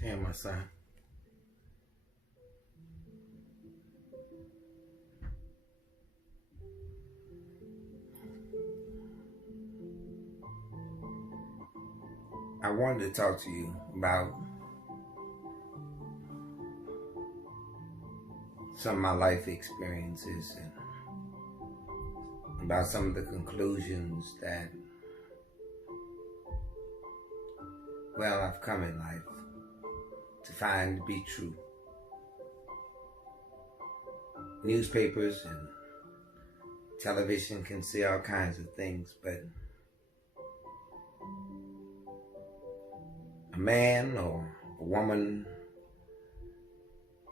Hey, my son. I wanted to talk to you about some of my life experiences and about some of the conclusions that, well, I've come in life to find to be true. Newspapers and television can say all kinds of things, but a man or a woman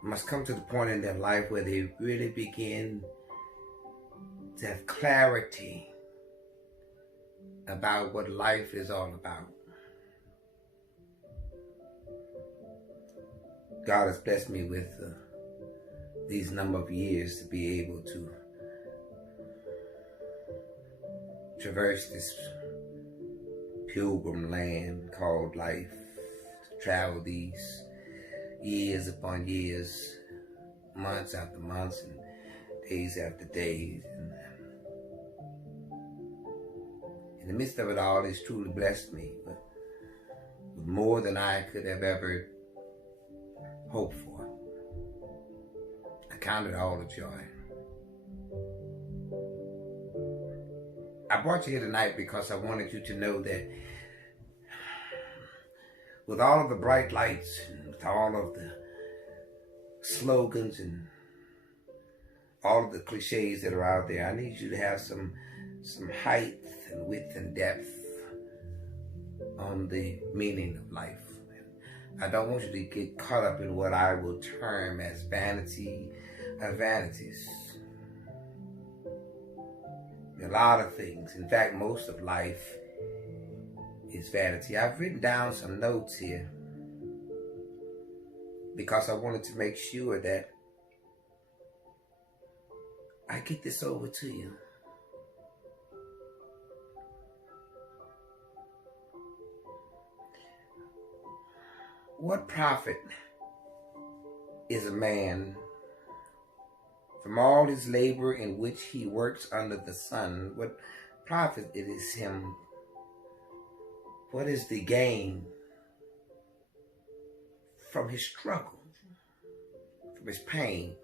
must come to the point in their life where they really begin to have clarity about what life is all about. God has blessed me with these number of years to be able to traverse this pilgrim land called life, to travel these years upon years, months after months, and days after days. And in the midst of it all, it's truly blessed me with more than I could have ever hoped for. I count it all a joy. I brought you here tonight because I wanted you to know that with all of the bright lights and with all of the slogans and all of the cliches that are out there, I need you to have some height and width and depth on the meaning of life. I don't want you to get caught up in what I will term as vanity of vanities. A lot of things, in fact, most of life is vanity. I've written down some notes here because I wanted to make sure that I get this over to you. What profit is a man from all his labor in which he works under the sun? What profit it is him? What is the gain from his struggle, from his pain,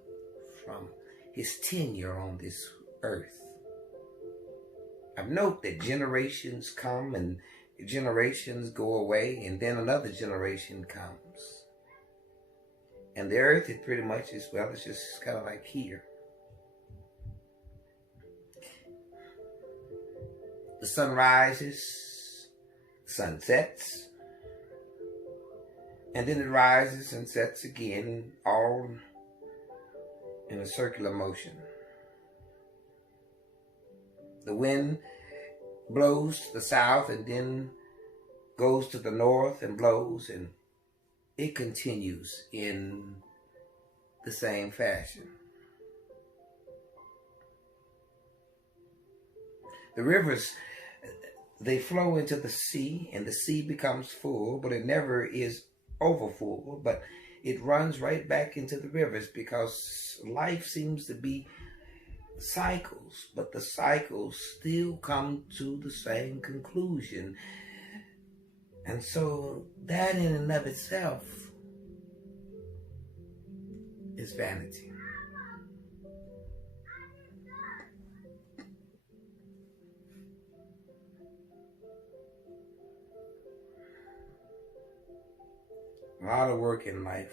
from his tenure on this earth? I've noted that generations come and generations go away, and then another generation comes. And the earth is pretty much as well, it's just kind of like here. The sun rises, the sun sets, and then it rises and sets again, all in a circular motion. The wind blows to the south and then goes to the north and blows, and it continues in the same fashion. The rivers, they flow into the sea, and the sea becomes full, but it never is overfull, but it runs right back into the rivers because life seems to be cycles, but the cycles still come to the same conclusion. And so that in and of itself is vanity. A lot of work in life.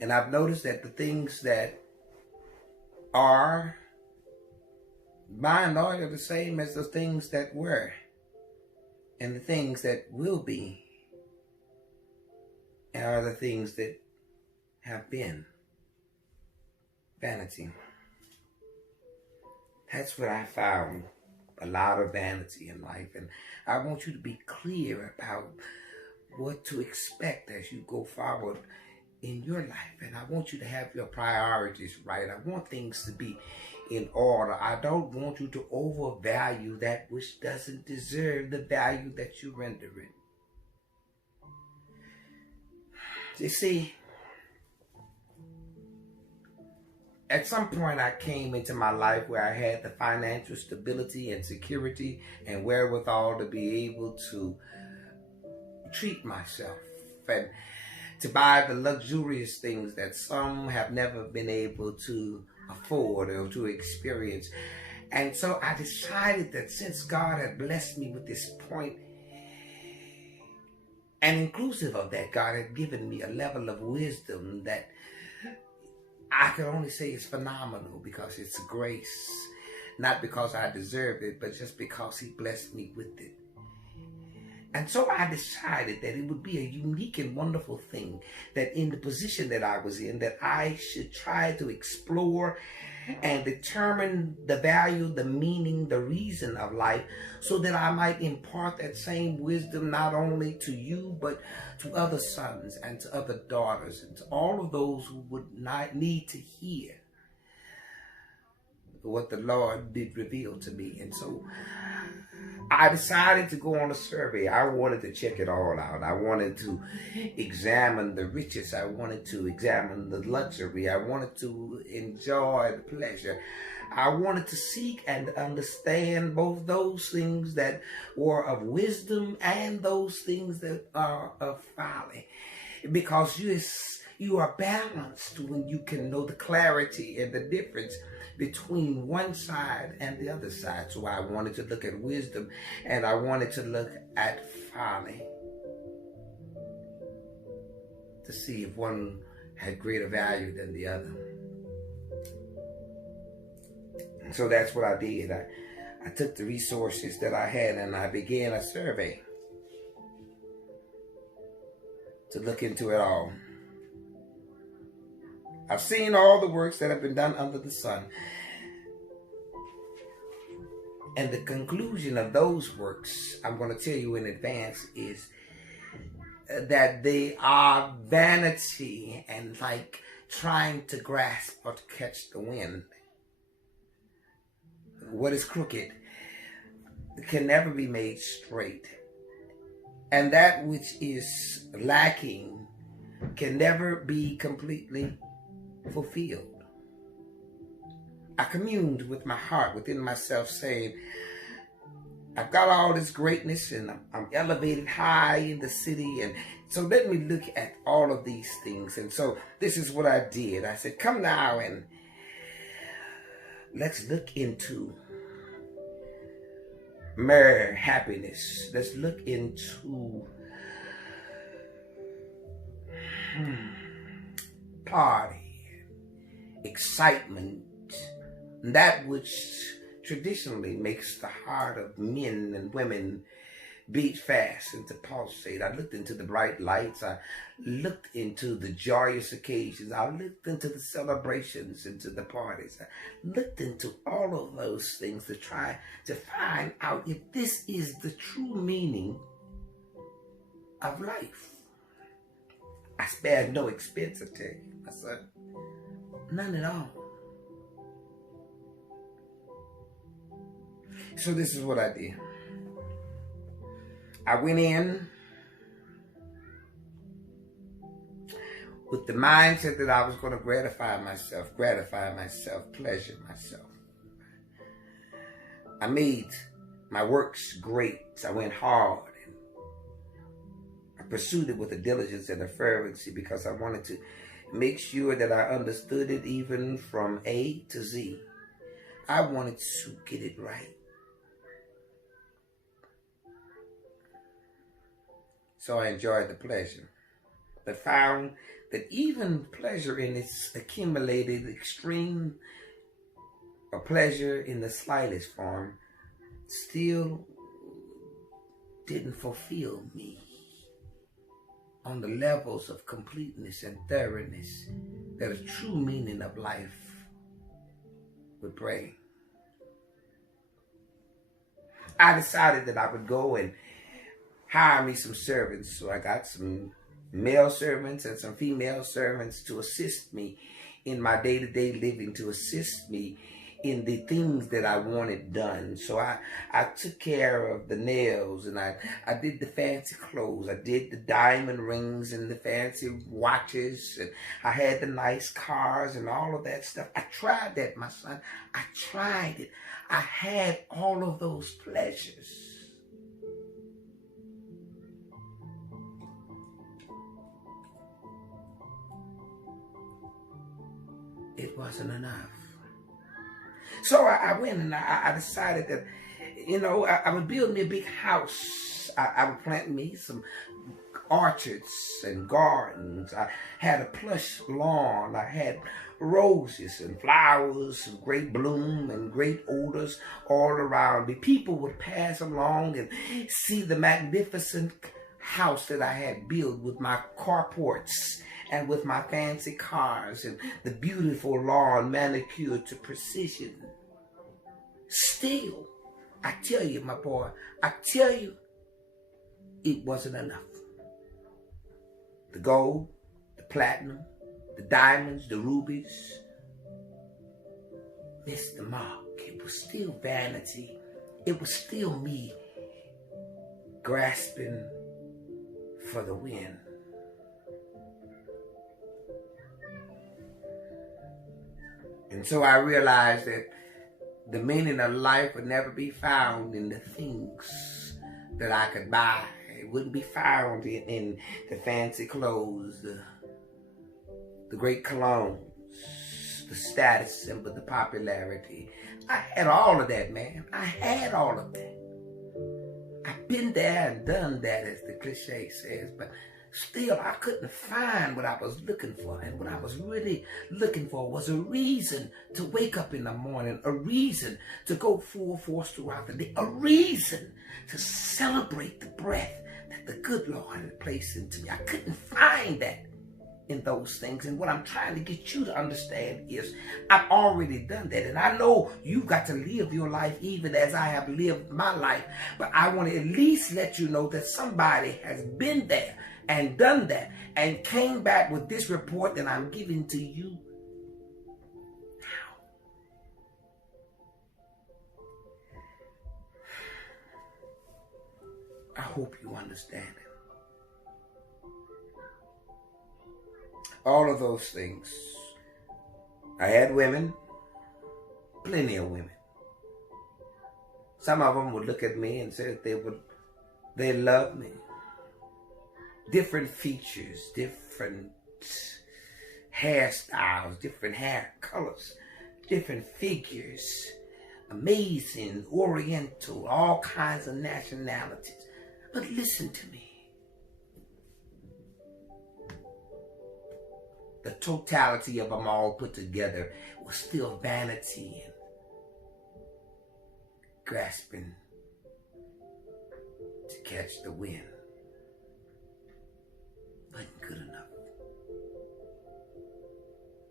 And I've noticed that the things that are, by and large, are the same as the things that were, and the things that will be are the things that have been. Vanity. That's what I found, a lot of vanity in life. And I want you to be clear about what to expect as you go forward in your life, and I want you to have your priorities right. I want things to be in order. I don't want you to overvalue that which doesn't deserve the value that you render it. You see, at some point I came into my life where I had the financial stability and security and wherewithal to be able to treat myself and to buy the luxurious things that some have never been able to afford or to experience. And so I decided that since God had blessed me with this point, and inclusive of that, God had given me a level of wisdom that I can only say is phenomenal, because it's grace, not because I deserved it, but just because he blessed me with it. And so I decided that it would be a unique and wonderful thing that in the position that I was in, that I should try to explore and determine the value, the meaning, the reason of life, so that I might impart that same wisdom not only to you, but to other sons and to other daughters and to all of those who would not need to hear what the Lord did reveal to me. And so I decided to go on a survey. I wanted to check it all out. I wanted to examine the riches. I wanted to examine the luxury. I wanted to enjoy the pleasure. I wanted to seek and understand both those things that were of wisdom and those things that are of folly. Because you are balanced when you can know the clarity and the difference between one side and the other side. So I wanted to look at wisdom and I wanted to look at folly to see if one had greater value than the other. And so that's what I did. I took the resources that I had and I began a survey to look into it all. I've seen all the works that have been done under the sun. And the conclusion of those works, I'm going to tell you in advance, is that they are vanity and like trying to grasp or to catch the wind. What is crooked can never be made straight. And that which is lacking can never be completely fulfilled. I communed with my heart within myself, saying, I've got all this greatness and I'm elevated high in the city, and so let me look at all of these things. And so this is what I did. I said, come now and let's look into mere happiness. Let's look into party, excitement, that which traditionally makes the heart of men and women beat fast and to pulsate. I looked into the bright lights. I looked into the joyous occasions. I looked into the celebrations, into the parties. I looked into all of those things to try to find out if this is the true meaning of life. I spared no expense, I tell you. I said, none at all. So this is what I did. I went in with the mindset that I was going to gratify myself, pleasure myself. I made my works great. I went hard. And I pursued it with a diligence and a fervency because I wanted to make sure that I understood it even from A to Z. I wanted to get it right. So I enjoyed the pleasure, but found that even pleasure in its accumulated extreme or pleasure in the slightest form still didn't fulfill me on the levels of completeness and thoroughness that a true meaning of life would bring. I decided that I would go and hire me some servants. So I got some male servants and some female servants to assist me in my day-to-day living, to assist me in the things that I wanted done. So I took care of the nails, and I did the fancy clothes. I did the diamond rings and the fancy watches, and I had the nice cars and all of that stuff. I tried that, my son. I tried it. I had all of those pleasures. It wasn't enough. So I went and I decided that, I would build me a big house. I would plant me some orchards and gardens. I had a plush lawn. I had roses and flowers of great bloom and great odors all around me. People would pass along and see the magnificent house that I had built with my carports and with my fancy cars and the beautiful lawn manicured to precision. Still, I tell you, my boy, I tell you, it wasn't enough. The gold, the platinum, the diamonds, the rubies missed the mark. It was still vanity. It was still me grasping for the wind. And so I realized that the meaning of life would never be found in the things that I could buy. It wouldn't be found in the fancy clothes, the great colognes, the status symbol, the popularity. I had all of that, man. I had all of that. I've been there and done that, as the cliche says, but still, I couldn't find what I was looking for. And what I was really looking for was a reason to wake up in the morning, a reason to go full force throughout the day, a reason to celebrate the breath that the good Lord had placed into me. I couldn't find that in those things. And what I'm trying to get you to understand is I've already done that. And I know you've got to live your life even as I have lived my life. But I want to at least let you know that somebody has been there and done that and came back with this report that I'm giving to you now. I hope you understand it. All of those things. I had women, plenty of women. Some of them would look at me and say that they love me. Different features, different hairstyles, different hair colors, different figures, amazing, oriental, all kinds of nationalities. But listen to me. The totality of them all put together was still vanity and grasping to catch the wind. Wasn't good enough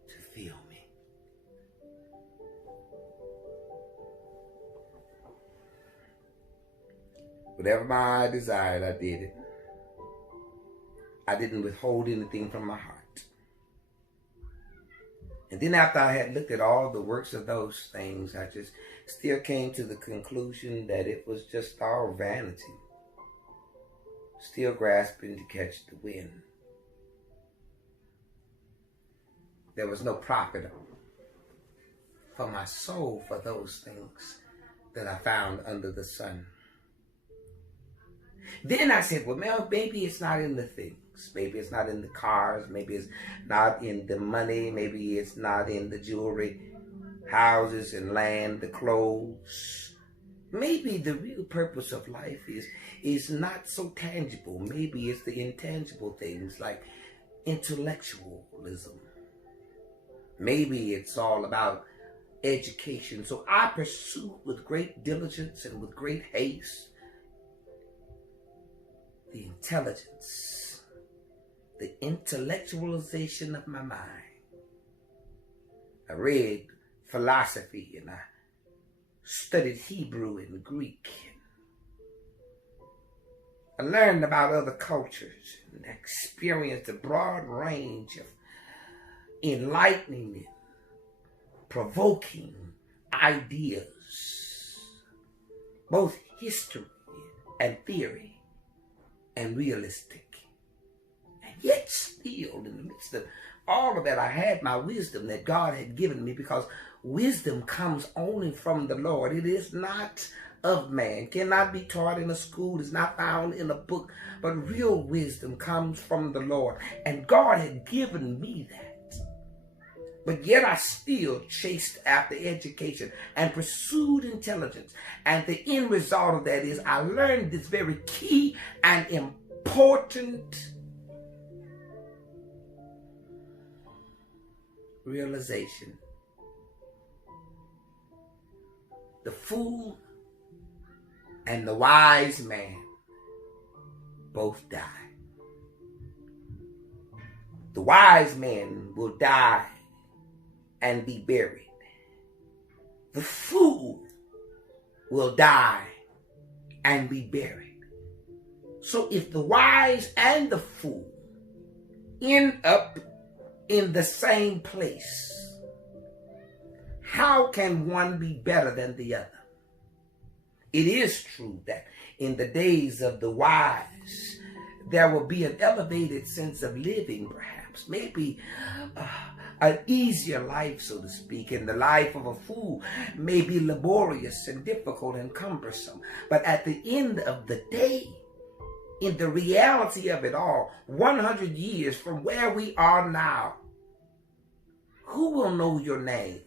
to feel me. Whatever my eye desired, I did it. I didn't withhold anything from my heart. And then after I had looked at all the works of those things, I just still came to the conclusion that it was just all vanity. Still grasping to catch the wind. There was no profit for my soul for those things that I found under the sun. Then I said, well, maybe it's not in the things. Maybe it's not in the cars. Maybe it's not in the money. Maybe it's not in the jewelry, houses and land, the clothes. Maybe the real purpose of life is not so tangible. Maybe it's the intangible things like intellectualism. Maybe it's all about education. So I pursued with great diligence and with great haste the intelligence, the intellectualization of my mind. I read philosophy and I studied Hebrew and Greek. I learned about other cultures and experienced a broad range of enlightening and provoking ideas, both history and theory and realistic. And yet still, in the midst of all of that, I had my wisdom that God had given me, because wisdom comes only from the Lord. It is not of man, cannot be taught in a school, is not found in a book, but real wisdom comes from the Lord. And God had given me that. But yet I still chased after education and pursued intelligence. And the end result of that is I learned this very key and important realization. The fool and the wise man both die. The wise man will die and be buried. The fool will die and be buried. So if the wise and the fool end up in the same place, how can one be better than the other? It is true that in the days of the wise, there will be an elevated sense of living, perhaps, maybe an easier life, so to speak, and the life of a fool may be laborious and difficult and cumbersome. But at the end of the day, in the reality of it all, 100 years from where we are now, who will know your name?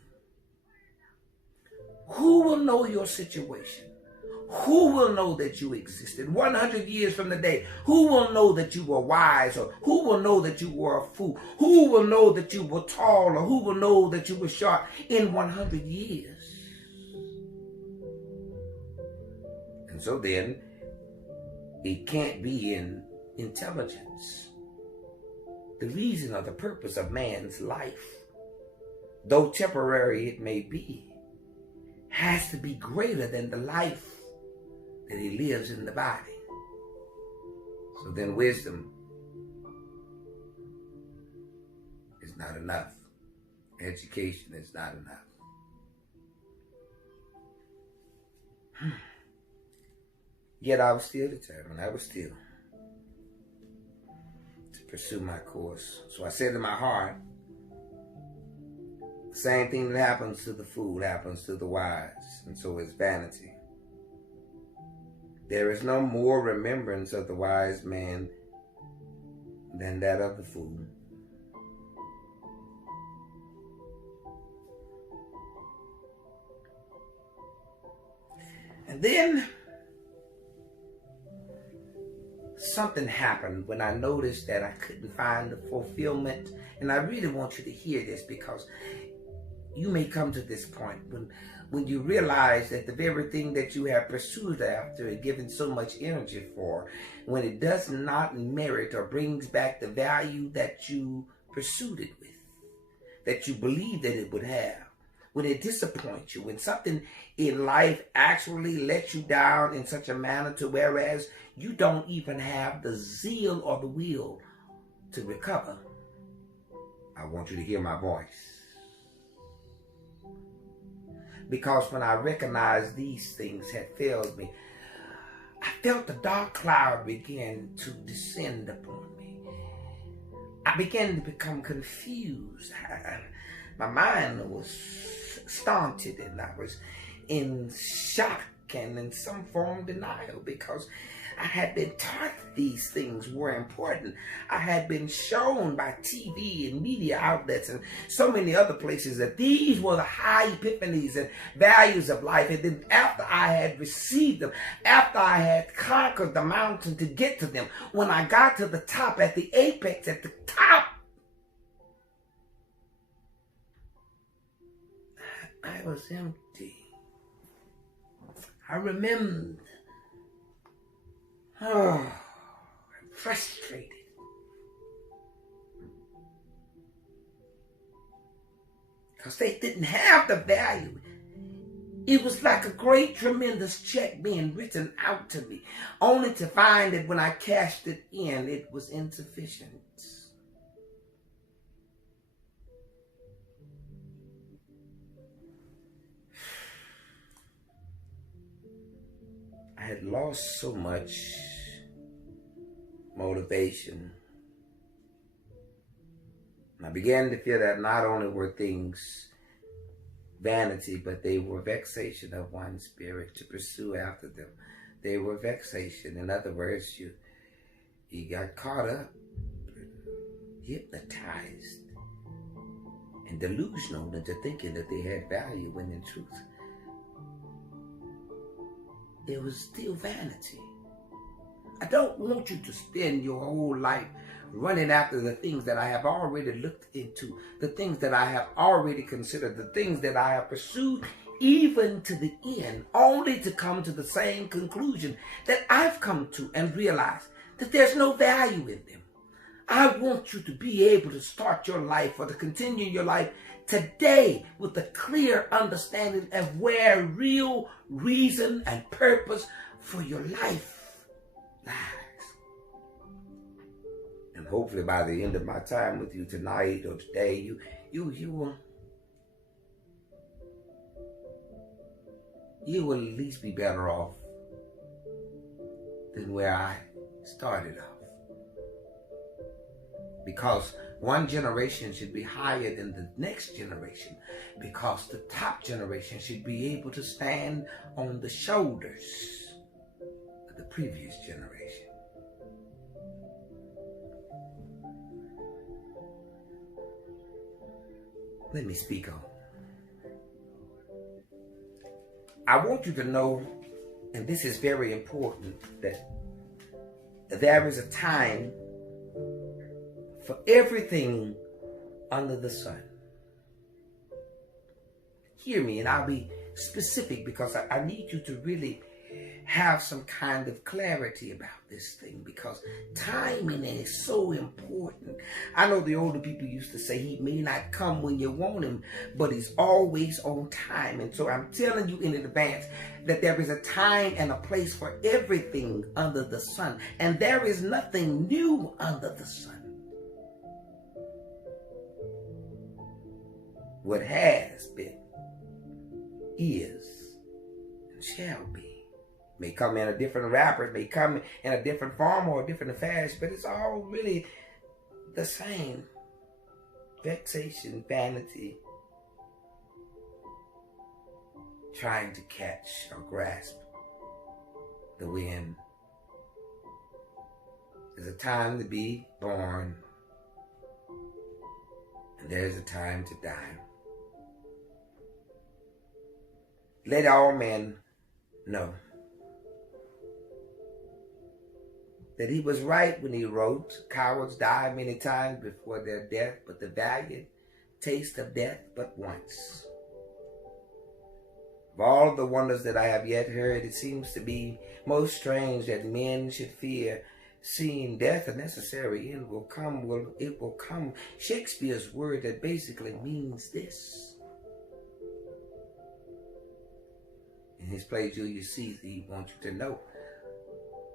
Who will know your situation? Who will know that you existed? 100 years from the day, who will know that you were wise, or who will know that you were a fool? Who will know that you were tall, or who will know that you were short in 100 years? And so then, it can't be in intelligence. The reason or the purpose of man's life, though temporary it may be, has to be greater than the life that he lives in the body. So then wisdom is not enough. Education is not enough. Yet I was still determined. I was still to pursue my course. So I said in my heart, the same thing that happens to the fool happens to the wise, and so is vanity. There is no more remembrance of the wise man than that of the fool. And then something happened when I noticed that I couldn't find the fulfillment. And I really want you to hear this, because you may come to this point when you realize that the very thing that you have pursued after and given so much energy for, when it does not merit or brings back the value that you pursued it with, that you believe that it would have, when it disappoints you, when something in life actually lets you down in such a manner to whereas you don't even have the zeal or the will to recover, I want you to hear my voice. Because when I recognized these things had failed me, I felt the dark cloud begin to descend upon me. I began to become confused. My mind was stunted, and I was in shock and in some form of denial, because I had been taught these things were important. I had been shown by TV and media outlets and so many other places that these were the high epiphanies and values of life. And then after I had received them, after I had conquered the mountain to get to them, when I got to the top, at the apex, at the top, I was empty. I remembered. I'm frustrated. Because they didn't have the value. It was like a great, tremendous check being written out to me, only to find that when I cashed it in, it was insufficient. I had lost so much motivation. And I began to feel that not only were things vanity, but they were vexation of one's spirit to pursue after them. They were vexation. In other words, you got caught up, hypnotized, and delusional into thinking that they had value, when in truth, it was still vanity. I don't want you to spend your whole life running after the things that I have already looked into, the things that I have already considered, the things that I have pursued, even to the end, only to come to the same conclusion that I've come to and realize that there's no value in them. I want you to be able to start your life or to continue your life today with a clear understanding of where real reason and purpose for your life lies. And hopefully by the end of my time with you tonight or today, you will at least be better off than where I started off. Because one generation should be higher than the next generation, because the top generation should be able to stand on the shoulders of the previous generation. Let me speak on. I want you to know, and this is very important, that there is a time for everything under the sun. Hear me, and I'll be specific because I need you to really have some kind of clarity about this thing, because timing is so important. I know the older people used to say he may not come when you want him, but he's always on time. And so I'm telling you in advance that there is a time and a place for everything under the sun, and there is nothing new under the sun. What has been, is, and shall be. May come in a different wrapper, it may come in a different form or a different fashion, but it's all really the same. Vexation, vanity, trying to catch or grasp the wind. There's a time to be born, and there's a time to die. Let all men know that he was right when he wrote, "Cowards die many times before their death, but the valiant taste of death but once." Of all the wonders that I have yet heard, it seems to be most strange that men should fear seeing death a necessary end will come. It will come. Shakespeare's word that basically means this. In his play, Julius Caesar, he wants you to know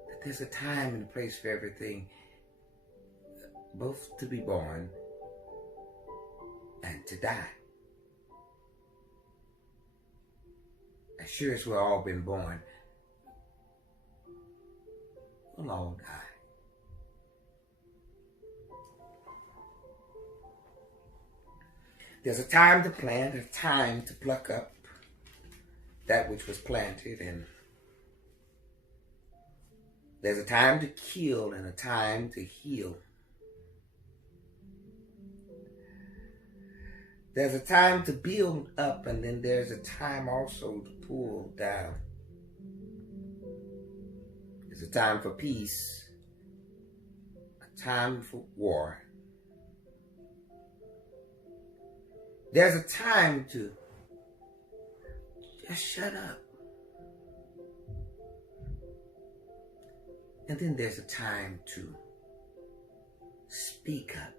that there's a time and a place for everything, both to be born and to die. As sure as we've all been born, we'll all die. There's a time to plant, a time to pluck up that which was planted, and there's a time to kill and a time to heal. There's a time to build up, and then there's a time also to pull down. There's a time for peace, a time for war. There's a time to just shut up. And then there's a time to speak up.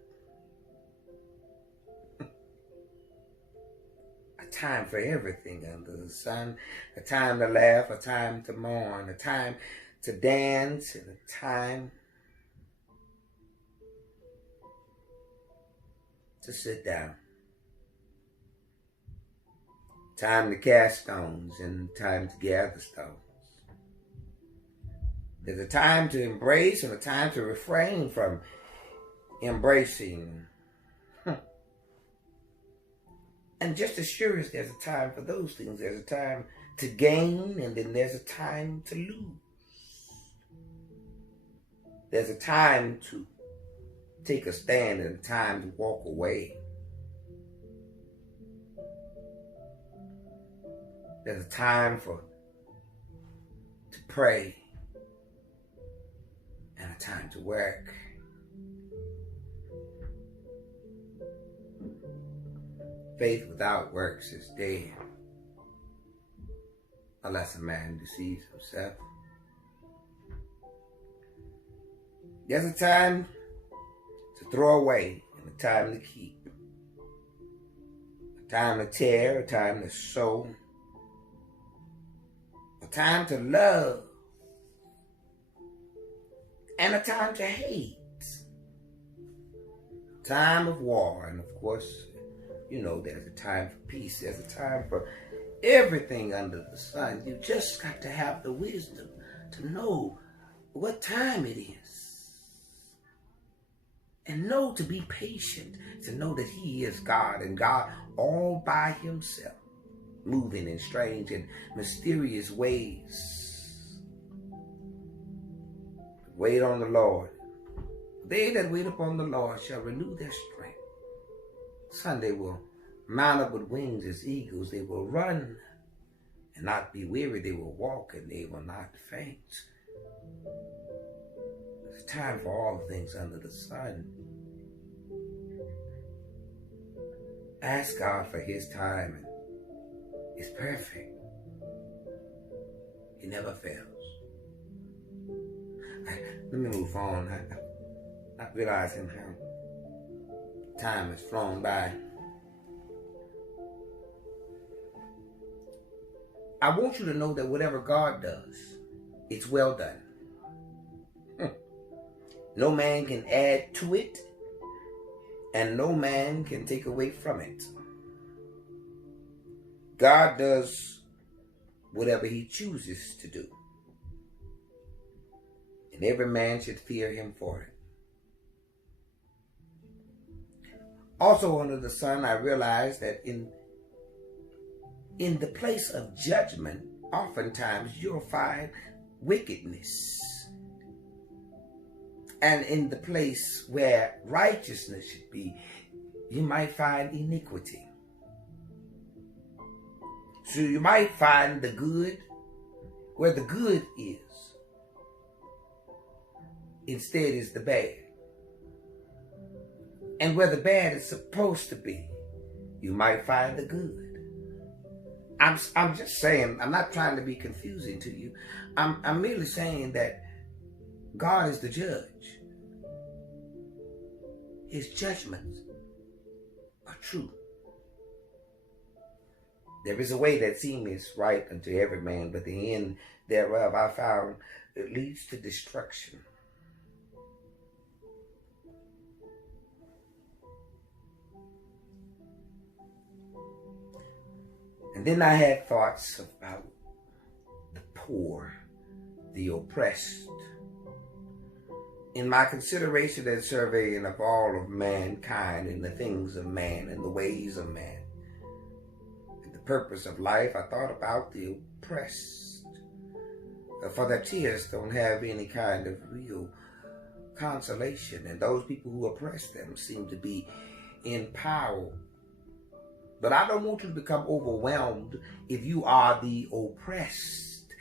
A time for everything under the sun. A time to laugh, a time to mourn, a time to dance, and a time to sit down. Time to cast stones and time to gather stones. There's a time to embrace and a time to refrain from embracing. And just as sure as there's a time for those things, there's a time to gain and then there's a time to lose. There's a time to take a stand and a time to walk away. There's a time to pray and a time to work. Faith without works is dead, unless a man deceives himself. There's a time to throw away and a time to keep. A time to tear, a time to sow. A time to love and a time to hate. Time of war, and of course, you know, there's a time for peace. There's a time for everything under the sun. You just got to have the wisdom to know what time it is. And know to be patient, to know that He is God and God all by Himself, moving in strange and mysterious ways. Wait on the Lord. They that wait upon the Lord shall renew their strength. Sunday will mount up with wings as eagles. They will run and not be weary. They will walk and they will not faint. It's time for all things under the sun. Ask God for His time, and it's perfect. He never fails. Let me move on. Not realizing how time has flown by. I want you to know that whatever God does, it's well done. No man can add to it, and no man can take away from it. God does whatever He chooses to do, and every man should fear Him for it. Also under the sun, I realized that in the place of judgment, oftentimes you'll find wickedness. And in the place where righteousness should be, you might find iniquity. So you might find the good where the good is. Instead is the bad. And where the bad is supposed to be, you might find the good. I'm just saying, I'm not trying to be confusing to you. I'm merely saying that God is the judge. His judgments are true. There is a way that seemeth right unto every man, but the end thereof I found it leads to destruction. And then I had thoughts about the poor, the oppressed. In my consideration and surveying of all of mankind and the things of man and the ways of man and the purpose of life, I thought about the oppressed. For their tears don't have any kind of real consolation, and those people who oppress them seem to be in power. But I don't want you to become overwhelmed if you are the oppressed.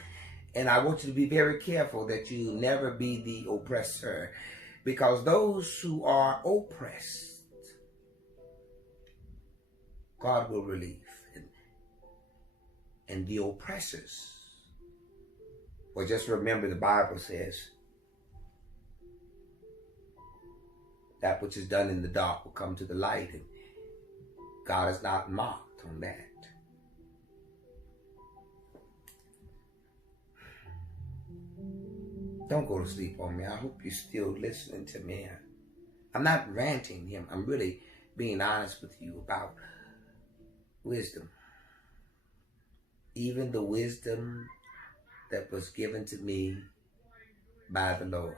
And I want you to be very careful that you never be the oppressor. Because those who are oppressed, God will relieve. And the oppressors, well, just remember the Bible says, that which is done in the dark will come to the light. And God is not mocked on that. Don't go to sleep on me. I hope you're still listening to me. I'm not ranting him. I'm really being honest with you about wisdom. Even the wisdom that was given to me by the Lord.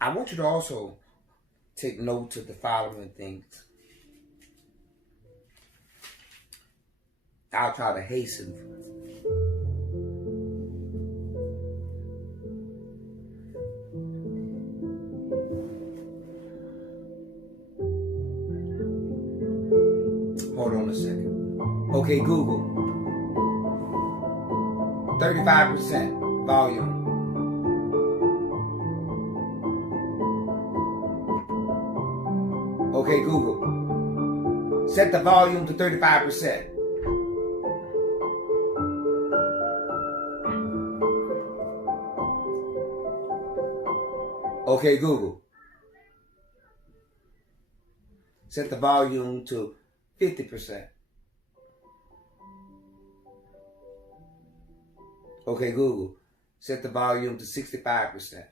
I want you to also take note of the following things. I'll try to hasten. Hold on a second. Okay, Google. 35% volume. Okay, Google. Set the volume to 35%. Okay, Google. Set the volume to 50%. Okay, Google. Set the volume to 65%.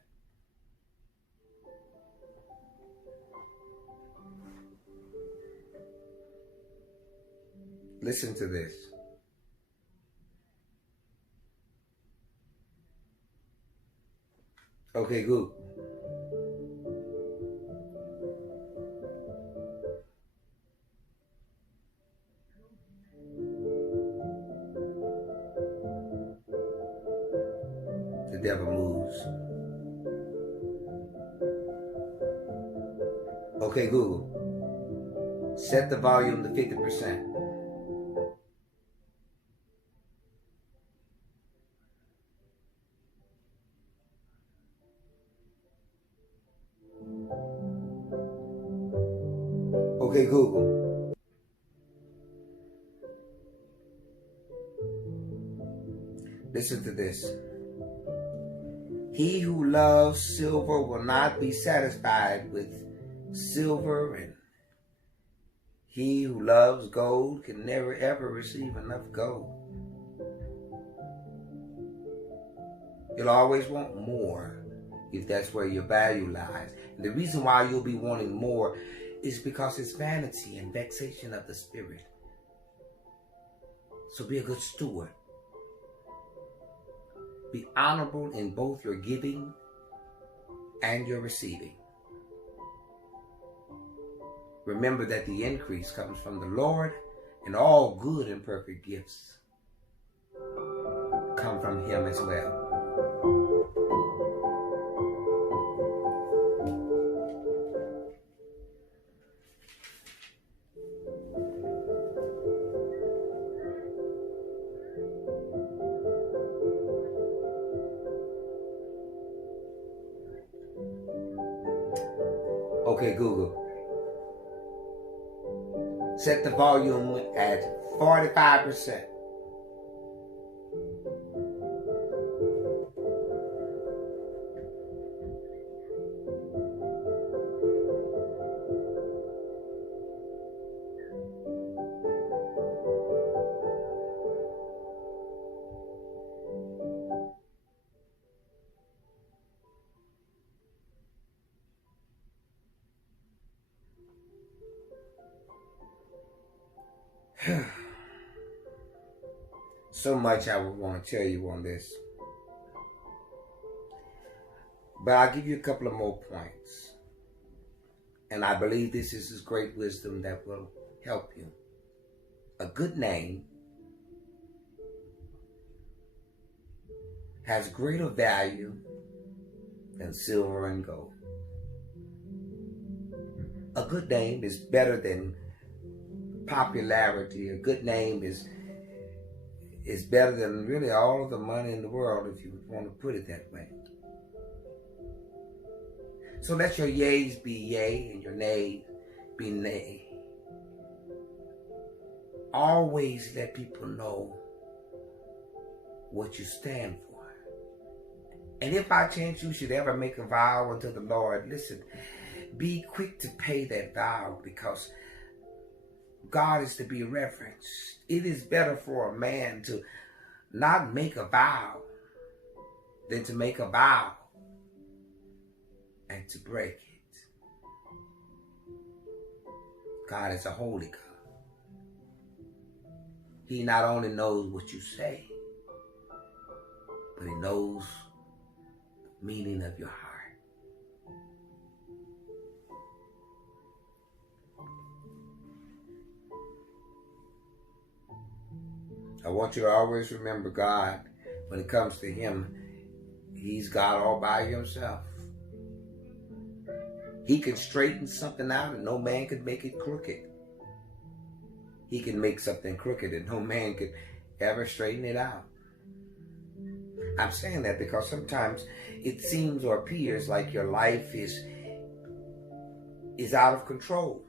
Listen to this. Okay, Google. The devil moves. Okay, Google. Set the volume to 50%. Okay, Google. Listen to this. He who loves silver will not be satisfied with silver, and he who loves gold can never ever receive enough gold. You'll always want more if that's where your value lies. And the reason why you'll be wanting more is because it's vanity and vexation of the spirit. So be a good steward. Be honorable in both your giving and your receiving. Remember that the increase comes from the Lord, and all good and perfect gifts come from Him as well. Okay, Google. Set the volume at 45%. So much I would want to tell you on this. But I'll give you a couple of more points. And I believe this is His great wisdom that will help you. A good name has greater value than silver and gold. A good name is better than popularity. A good name is better than really all of the money in the world, if you want to put it that way. So let your yeas be yea and your nays be nay. Always let people know what you stand for. And if by chance you should ever make a vow unto the Lord, listen, be quick to pay that vow, because God is to be reverenced. It is better for a man to not make a vow than to make a vow and to break it. God is a holy God. He not only knows what you say, but he knows the meaning of your heart. I want you to always remember God. When it comes to him, he's God all by himself. He can straighten something out and no man could make it crooked. He can make something crooked and no man could ever straighten it out. I'm saying that because sometimes it seems or appears like your life is out of control.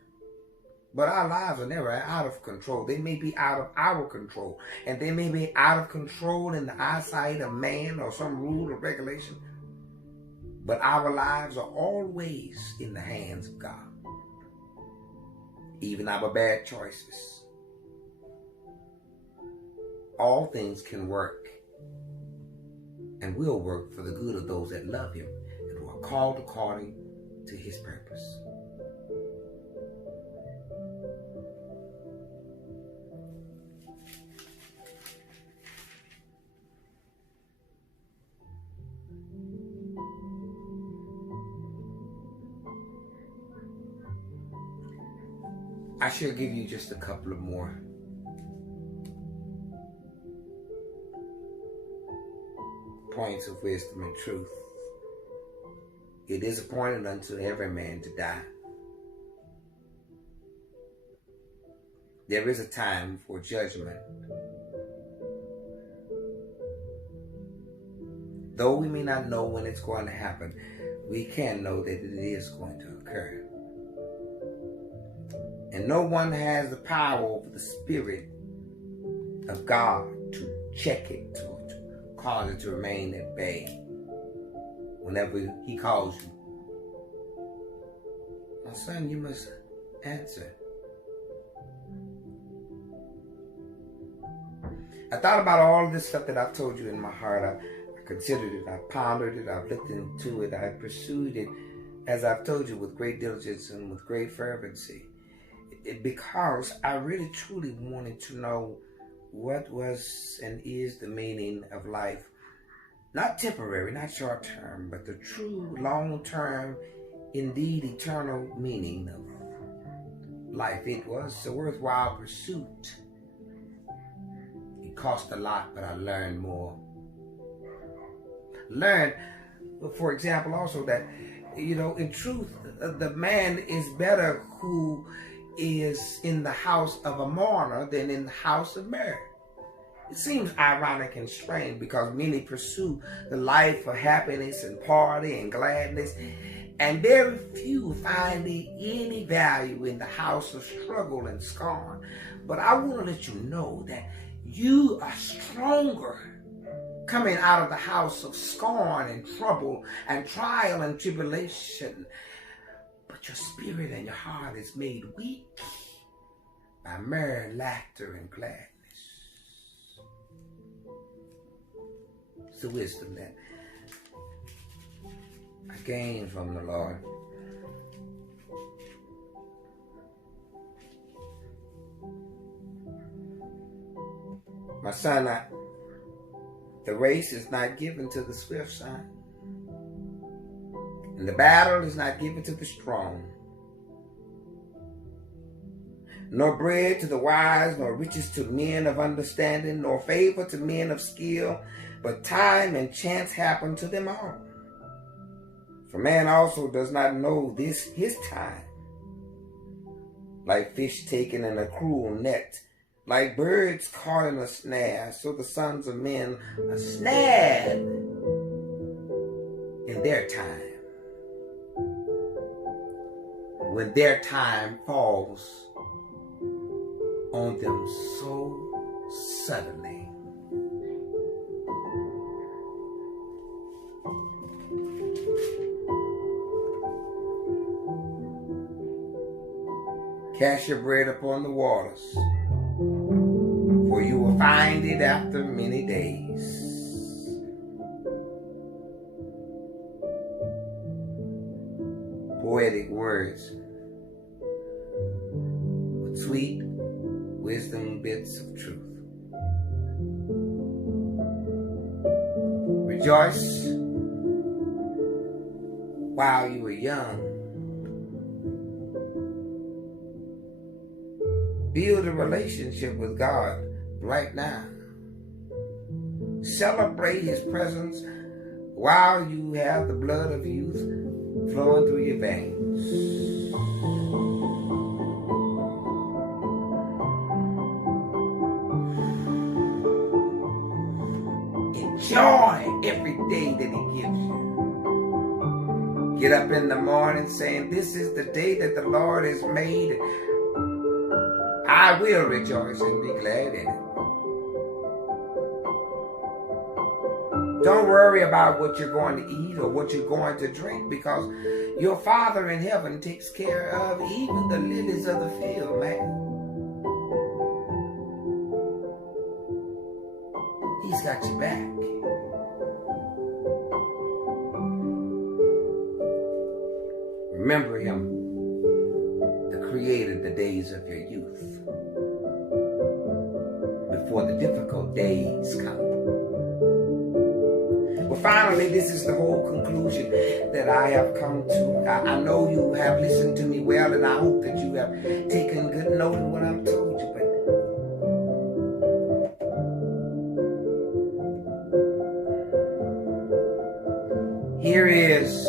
But our lives are never out of control. They may be out of our control. And they may be out of control in the eyesight of man or some rule or regulation. But our lives are always in the hands of God. Even our bad choices. All things can work and will work for the good of those that love him and who are called according to his purpose. I shall give you just a couple of more points of wisdom and truth. It is appointed unto every man to die. There is a time for judgment. Though we may not know when it's going to happen, we can know that it is going to occur. And no one has the power over the Spirit of God to check it, to cause it to remain at bay whenever he calls you. My son, you must answer. I thought about all of this stuff that I've told you in my heart. I considered it, I pondered it, I've looked into it, I pursued it, as I've told you, with great diligence and with great fervency. Because I really truly wanted to know what was and is the meaning of life. Not temporary, not short term, but the true long-term, indeed eternal meaning of life. It was a worthwhile pursuit. It cost a lot, but I learned more. Learned, for example, also that, in truth, the man is better who is in the house of a mourner than in the house of mirth. It seems ironic and strange because many pursue the life of happiness and party and gladness, and very few find any value in the house of struggle and scorn. But I want to let you know that you are stronger coming out of the house of scorn and trouble and trial and tribulation. But your spirit and your heart is made weak by merry laughter and gladness. It's the wisdom that I gained from the Lord. My son, the race is not given to the swift, son. And the battle is not given to the strong. Nor bread to the wise, nor riches to men of understanding, nor favor to men of skill, but time and chance happen to them all. For man also does not know this his time. Like fish taken in a cruel net, like birds caught in a snare, so the sons of men are snared in their time. When their time falls on them so suddenly. Cast your bread upon the waters, for you will find it after many days. poetic words with sweet wisdom bits of truth. Rejoice while you are young. Build a relationship with God right now. Celebrate His presence while you have the blood of youth flowing through your veins. Enjoy every day that He gives you. Get up in the morning saying, this is the day that the Lord has made. I will rejoice and be glad in it. Don't worry about what you're going to eat or what you're going to drink, because your Father in heaven takes care of even the lilies of the field, man. He's got your back. Remember Him, the Creator, the days of your youth, before the difficult days come. Well, finally, this is the whole conclusion that I have come to. I know you have listened to me well, and I hope that you have taken good note of what I've told you. But here is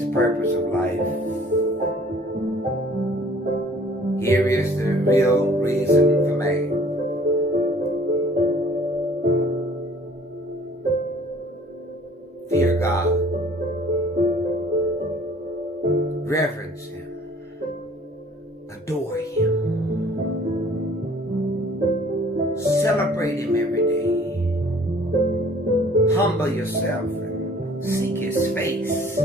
the purpose of life. Here is the real reason for man. Fear God. Reverence Him. Adore Him. Celebrate Him every day. Humble yourself and seek His face.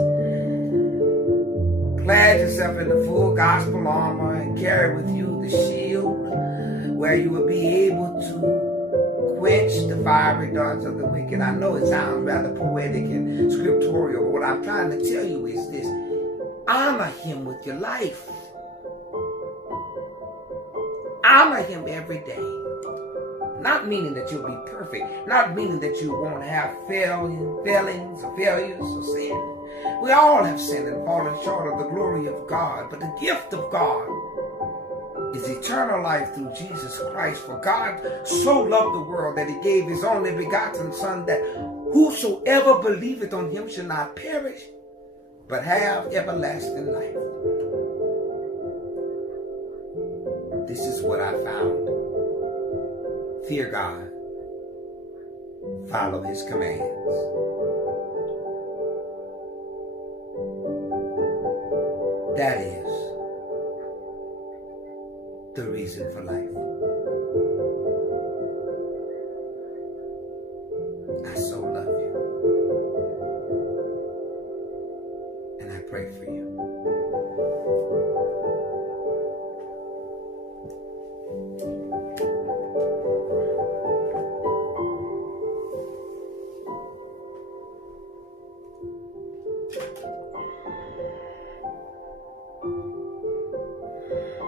Clad yourself in the full gospel armor and carry with you the shield, where you will be able to quench the fiery darts of the wicked. I know it sounds rather poetic and scriptural, but what I'm trying to tell you is this: honor Him with your life. Honor Him every day. Not meaning that you'll be perfect, not meaning that you won't have failings or failures or sin. We all have sinned and fallen short of the glory of God, but the gift of God is eternal life through Jesus Christ. For God so loved the world that He gave His only begotten Son, that whosoever believeth on Him shall not perish, but have everlasting life. This is what I found. Fear God. Follow His commands. That is the reason for life. I so love you. And I pray for you.